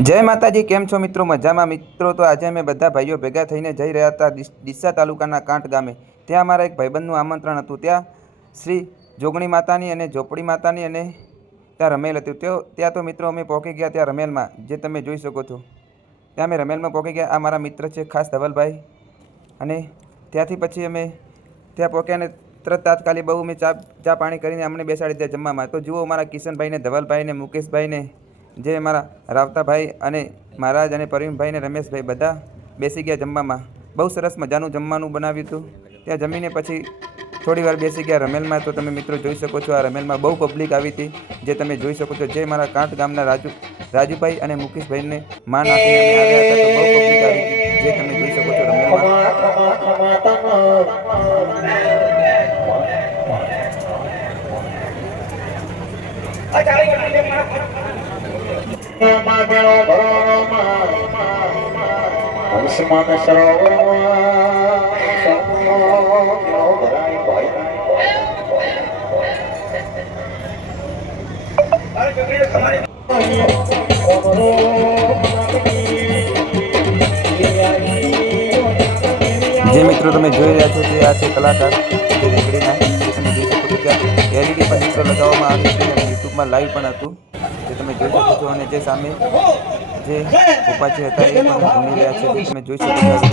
જય માતાજી, કેમ છો મિત્રો? મજામાં? મિત્રો, તો આજે અમે બધા ભાઈઓ ભેગા થઈને જઈ રહ્યા હતા ડીસ- તાલુકાના કાંઠ ગામે. ત્યાં અમારા એક ભાઈબંધનું આમંત્રણ હતું. ત્યાં શ્રી જોગણી માતાની અને ઝોપડી માતાની અને ત્યાં રમેલ હતું. તેઓ, ત્યાં તો મિત્રો અમે પહોંચી ગયા ત્યાં રમેલમાં, જે તમે જોઈ શકો છો. ત્યાં અમે રમેલમાં પહોંચી ગયા. આ મારા મિત્ર છે ખાસ ધવલભાઈ. અને ત્યાંથી પછી અમે ત્યાં પહોંચ્યા અને તરત તાત્કાલિક બહુ અમે ચા ચા પાણી કરીને અમને બેસાડી દીધા જમવામાં. તો જુઓ મારા કિશનભાઈને, ધવલભાઈને, મુકેશભાઈને જે મારા રાવતાભાઈ અને મહારાજ અને પરવીનભાઈ ને રમેશભાઈ બધા બેસી ગયા જમવામાં. બહુ સરસ મજાનું જમવાનું બનાવ્યું હતું. ત્યાં જમીને પછી થોડી વાર બેસી ગયા રમેલમાં. તો તમે મિત્રો જોઈ શકો છો, આ રમેલમાં બહુ પબ્લિક આવી હતી. જે તમે જોઈ શકો છો, જે મારા કાંઠ ગામના રાજુ, રાજુભાઈ અને મુકેશભાઈને માન આપીને આવ્યા હતા. તો બહુ પબ્લિક આવી હતી. જે તમે જોઈ શકો છો રમેલમાં. હંસમાન સરોવરમાં ભરાય ભાઈ જે મિત્રો, તમે જોઈ રહ્યા છો તે આ છે કલાકાર જે રેકડીના જે તમે જોઈ શકો છો ત્યાં એલઈડી પણ મિત્રો લગાવવામાં આવી છે અને યુટ્યુબમાં લાઈવ પણ હતું. જે તમે જોઈ શકો છો અને જે સામે જે ઉપાચી હતા એ પણ ભૂલી રહ્યા છે. તમે જોઈ શકો છો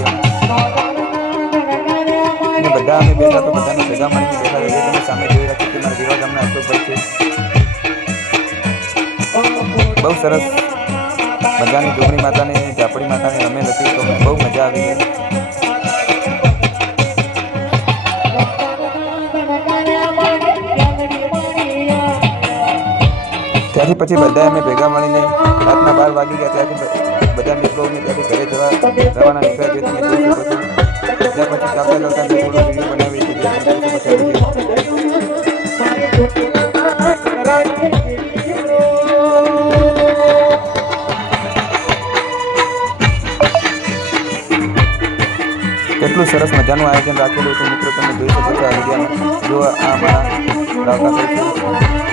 બધા અમે બેઠા તો બધાને ભેગા મળીને બેઠા રહીએ. તમે સામે જોઈ રહ્યા છો કે મારા દેવા ગામના અશોકભાઈ છે. બહુ સરસ મજાની ડુંગળી માતાને, ઝાપડી માતાને રમેલ હતી તો બહુ મજા આવી. ત્યાંથી પછી બધા અમે ભેગા મળીને રાતના બાર વાગી ગયા ત્યાંથી બધા મિત્રો અમે ત્યાંથી ઘરે જવા રવાના નીકળ્યા જે તમે પછી ચાલતા ચાલતા વીડિયો બનાવી. કેટલું સરસ મજાનું આયોજન રાખેલું હતું મિત્રો, તમે જોઈ શકો છો આ વિડીયોમાં જો આ અમારા રાવતાભાઈ